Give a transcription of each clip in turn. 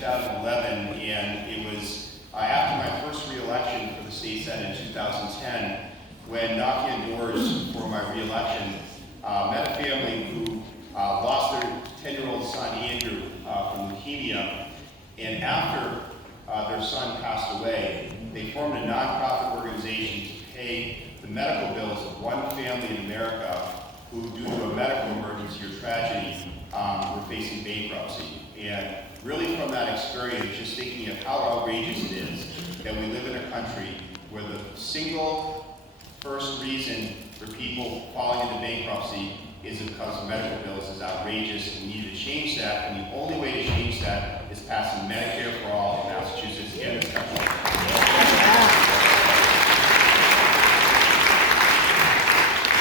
2011, and it was after my first re-election for the state senate in 2010, when knocking on doors for my re-election, met a family who lost their 10-year-old son, Andrew, from leukemia, and after their son passed away, they formed a nonprofit organization to pay the medical bills of one family in America who, due to a medical emergency or tragedy, were facing bankruptcy. And really from that experience, just thinking of how outrageous it is that we live in a country where the single first reason for people falling into bankruptcy is because of medical bills is outrageous, and we need to change that, and the only way to change that is passing Medicare for all in Massachusetts and this country.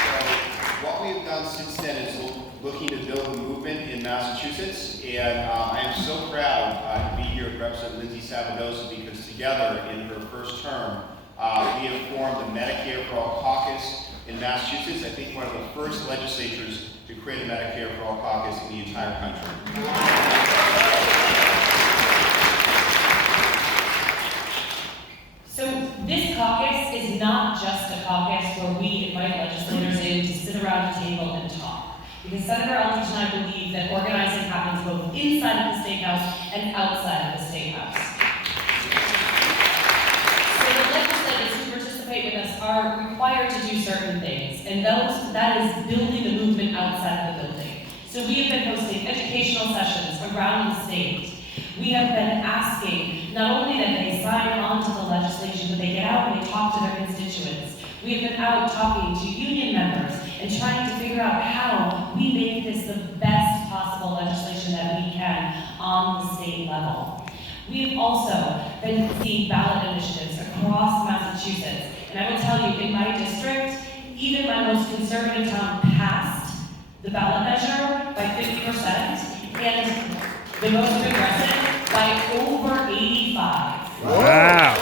So what we have done since then is looking to build a movement in Massachusetts, and I am so proud to be here to represent Lindsay Sabadosa, because together in her first term, we have formed the Medicare for All caucus in Massachusetts. I think one of the first legislatures to create a Medicare for All caucus in the entire country. So this caucus is not just a caucus where we invite legislators in to sit around a table and talk. Because Senator Eldridge and I believe that organizing happens both inside of the State House and outside of the State House. With us are required to do certain things, and that is building the movement outside the building. So we have been hosting educational sessions around the state. We have been asking not only that they sign on to the legislation, but they get out and they talk to their constituents. We have been out talking to union members and trying to figure out how we make this the best possible legislation that we can on the state level. We have also been seeing ballot initiatives across Massachusetts. And I will tell you, in my district, even my most conservative town passed the ballot measure by 50%, and the most progressive by over 85. Wow.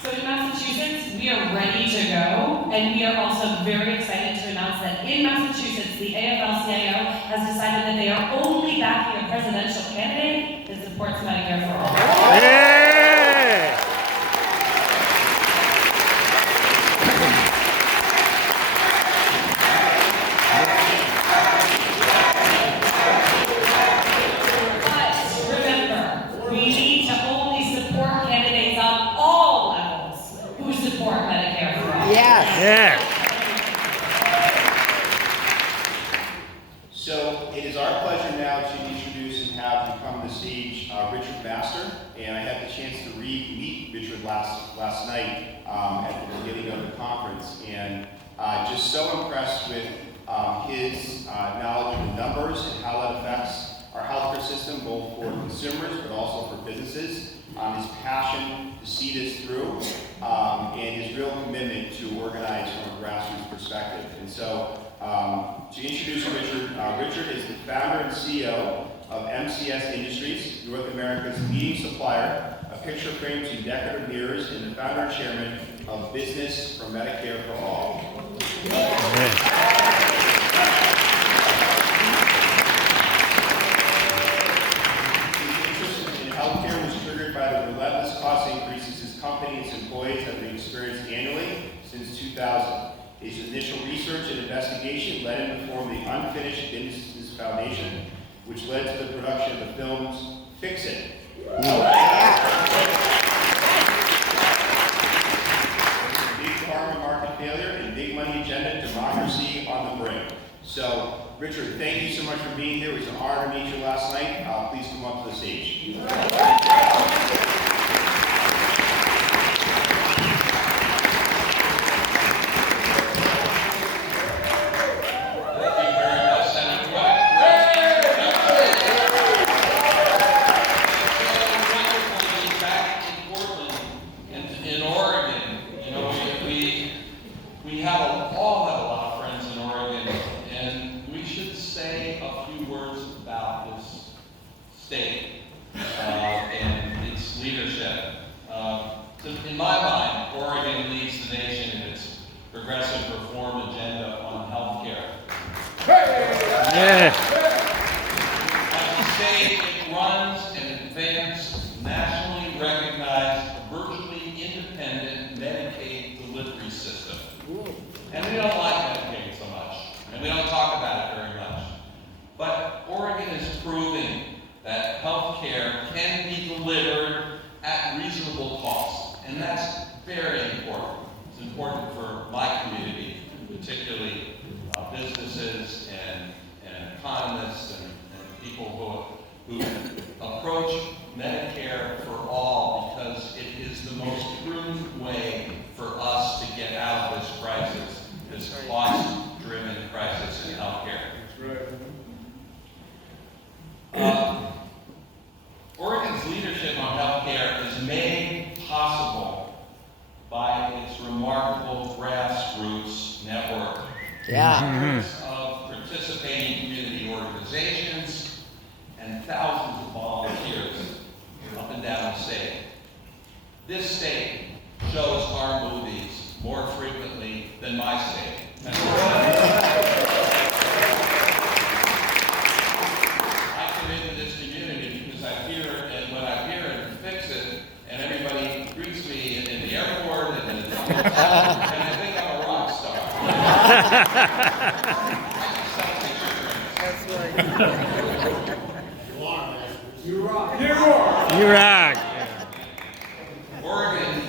So in Massachusetts, we are ready to go, and we are also very excited to announce that in Massachusetts, the AFL-CIO has decided that they are only backing a presidential candidate that supports Medicare for all. Yeah. Yeah. So it is our pleasure now to introduce and have him come to the stage Richard Master. And I had the chance to meet Richard last night at the beginning of the conference, and just so impressed with his knowledge of the numbers and how that affects our healthcare system, both for consumers but also for businesses. His passion to see this through, and his real commitment to organize from a grassroots perspective. And so, to introduce Richard, Richard is the founder and CEO of MCS Industries, North America's leading supplier of picture frames and decorative mirrors, and the founder and chairman of Business for Medicare for All. By the relentless cost increases his company and its employees have been experienced annually since 2000. His initial research and investigation led him to form the Unfinished Businesses Foundation, which led to the production of the films Fix It. Big pharma market failure and big money agenda, democracy on the brink. So, Richard, thank you so much for being here. It was an honor to meet you last night. Please come up to the stage. Say a few words about this state and runs an advanced, nationally recognized, virtually independent Medicaid delivery system. And we don't like Medicaid so much, and we don't talk about it very much. But Oregon is proving that health care can be delivered at reasonable cost, and that's very important. It's important for my community, particularly businesses and economists and people who approach Medicare for all, because it is the most prudent way for us to get out of this crisis, this cost-driven crisis in healthcare. Oregon's leadership on healthcare is made possible by its remarkable grassroots network. Of participating community organizations and thousands of volunteers up and down the state. This state shows our movies more frequently than my state. I come into this community because I hear it, and when I hear it and fix it, and everybody greets me in the airport and I think I'm a rock star. That's right. You rock. You rock. Oregon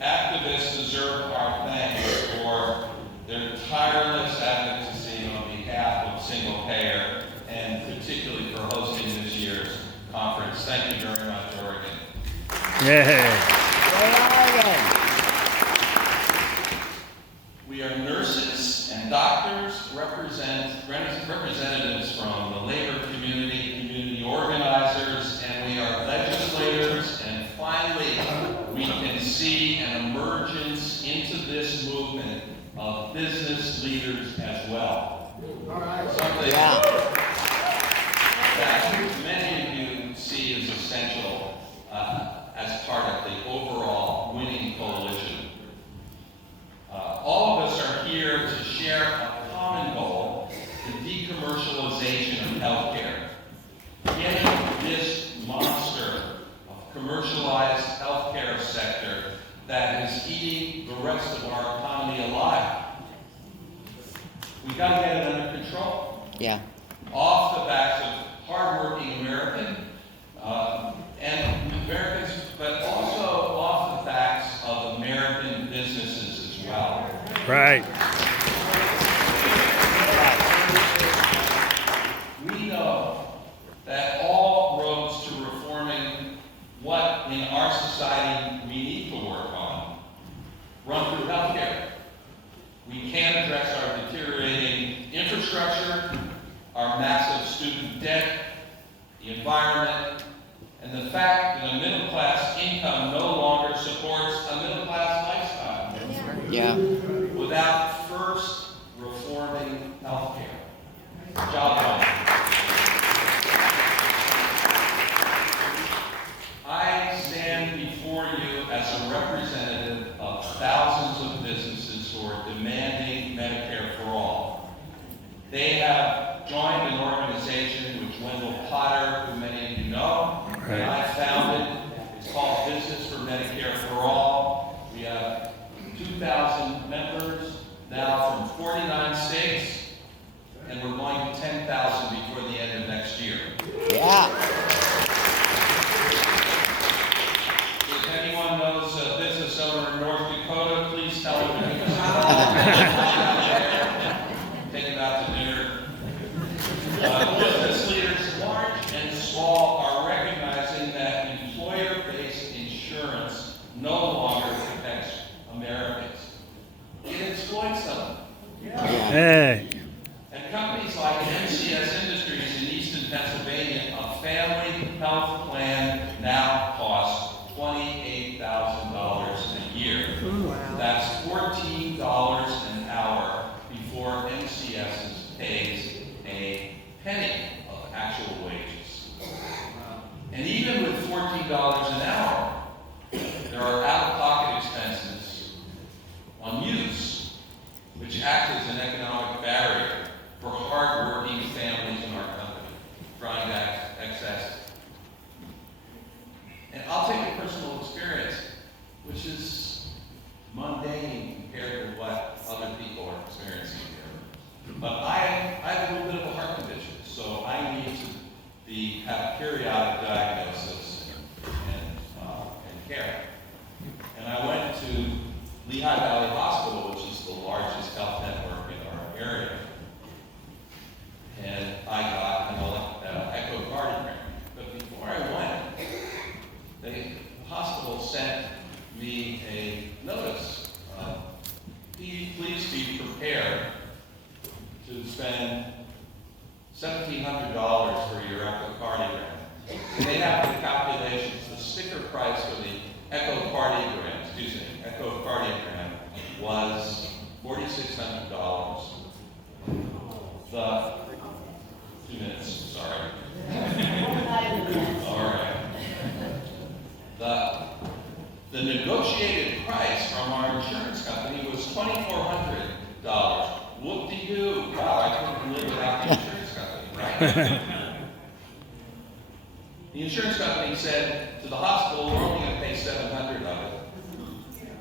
activists deserve our thanks for their tireless advocacy on behalf of single payer, and particularly for hosting this year's conference. Thank you very much, Oregon. Yeah. We are nurses and doctors, representatives from the labor community organizers, and we are legislators, and finally we can see an emergence into this movement of business leaders as well. All right. Something that many of you see as essential as part of the overall winning coalition. All of us are here to share a common goal, the decommercialization of healthcare. Getting this monster of commercialized healthcare sector that is eating the rest of our economy alive. We've got to get it under control. Yeah. Off the backs of hardworking Americans, but also off the backs of American businesses as well. Right. We know that all roads to reforming what in our society we need to work on run through healthcare. We can't address our deteriorating infrastructure, our massive student debt, the environment, and the fact that a middle-class income no longer supports a middle-class lifestyle. Yeah. Without first reforming healthcare. Job one. I stand before you as a representative of thousands of businesses who are demanding Medicare for all. They have joined an organization which Wendell Potter, who many of you know, and I founded. It's called Business for Medicare for All. We have 2,000 members now from 49 states, and we're going to 10,000 before the end of next year. Yeah. If anyone knows a business owner in North Dakota, please tell them to take them out to dinner. Business leaders, large and small, are recognizing that employer-based insurance no longer protects Americans. It exploits them. Hey. And companies like MCS Industries in Easton, Pennsylvania, a family health plan now costs $28,000 a year. That's $14 an hour before MCS pays a penny of actual wages. And even with $14 an hour, there are out-of-pocket expenses on use, which act as an economic barrier for hard-working families in our country trying to access have periodic diagnosis and care. And I went to Lehigh Valley Hospital, which is the largest health network in our area. And I got an echocardiogram. But before I went, the hospital sent me a notice. Please be prepared to spend $1,700 for your echocardiogram. And they have the calculations. The sticker price for the echocardiogram was $4,600. The 2 minutes, sorry. All right. The negotiated price from our insurance company was $2,400. Whoop-de-doo. Wow, I couldn't live without the insurance company, right? The insurance company said to the hospital, we're only going to pay $700 of it.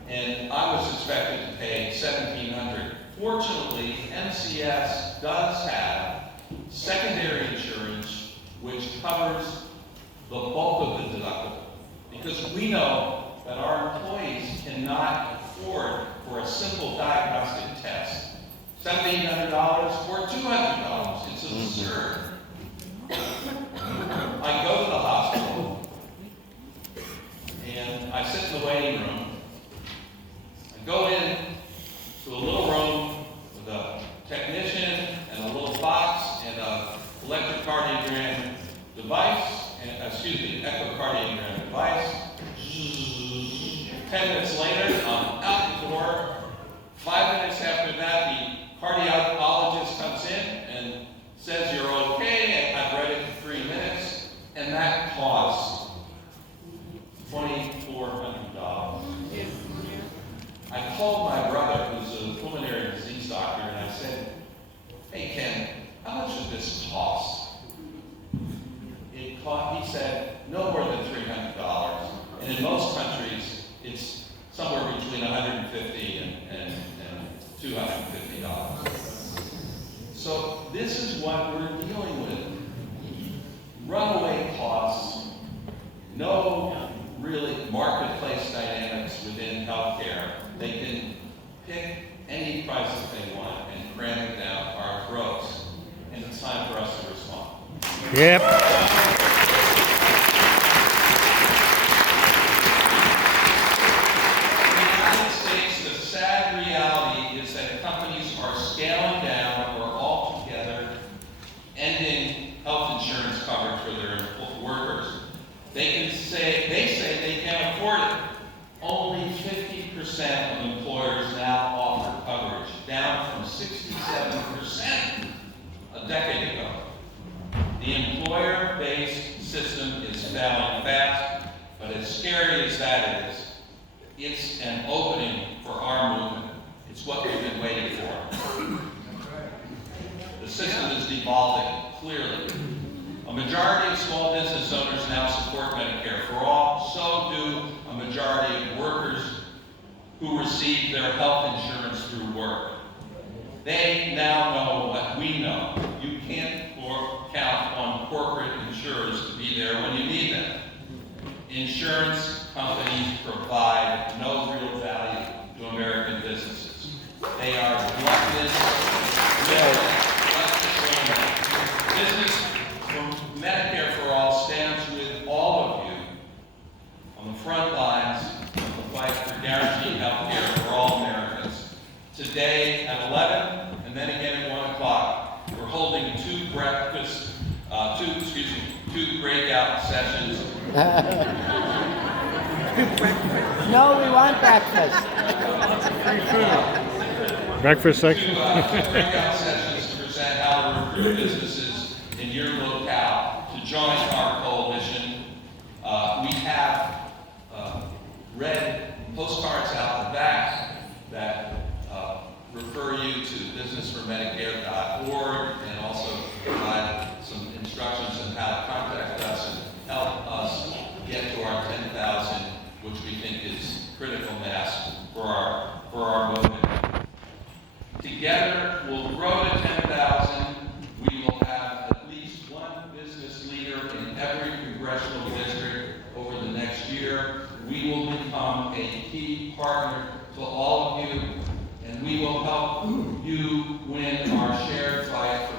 And I was expected to pay $1,700. Fortunately, MCS does have secondary insurance which covers the bulk of the deductible. Because we know that our employees cannot afford for a simple diagnostic test $1,700 or $200. It's absurd. I go to the hospital and I sit in the waiting room. I go in to a little room with a technician and a little box and an electrocardiogram device, echocardiogram device. 10 minutes later, I'm out the door. 5 minutes after that, the cardiologist comes in and says you're okay, and I've read it for 3 minutes, and that costs $2,400. I called my brother, who's a pulmonary disease doctor, and I said, hey Ken, how much does this cost? He said, no more than $300. And in most countries, it's somewhere between $150 and $250. So this is what we're dealing with. Runaway costs, no really marketplace dynamics within healthcare. They can pick any price that they want and cram it down our throats. And it's time for us to respond. Yep. They say they can't afford it. Only 50% of employers now offer coverage, down from 67% a decade ago. The employer-based system is failing fast, but as scary as that is, it's an opening for our movement. It's what we've been waiting for. The system is devolving, clearly. A majority of small business owners now support Medicare for all. So do a majority of workers who receive their health insurance through work. They now know what we know. You can't count on corporate insurers to be there when you need them. Insurance companies provide no real value to American businesses. They are gluttonous. Business Medicare for All stands with all of you on the front lines of the fight for guaranteed health care for all Americans. Today at 11 and then again at 1 o'clock, we're holding two breakout sessions. No, we want breakfast. Breakfast section. Breakout sessions to present how to recruit businesses in your locale to join our coalition. We have red postcards out the back that refer you to businessformedicare.org and also provide some instructions on how to contact us and help us get to our 10,000, which we think is critical mass for our movement. Together, we'll grow to 10,000. We will have at least one business leader become a key partner to all of you, and we will help you win our shared fight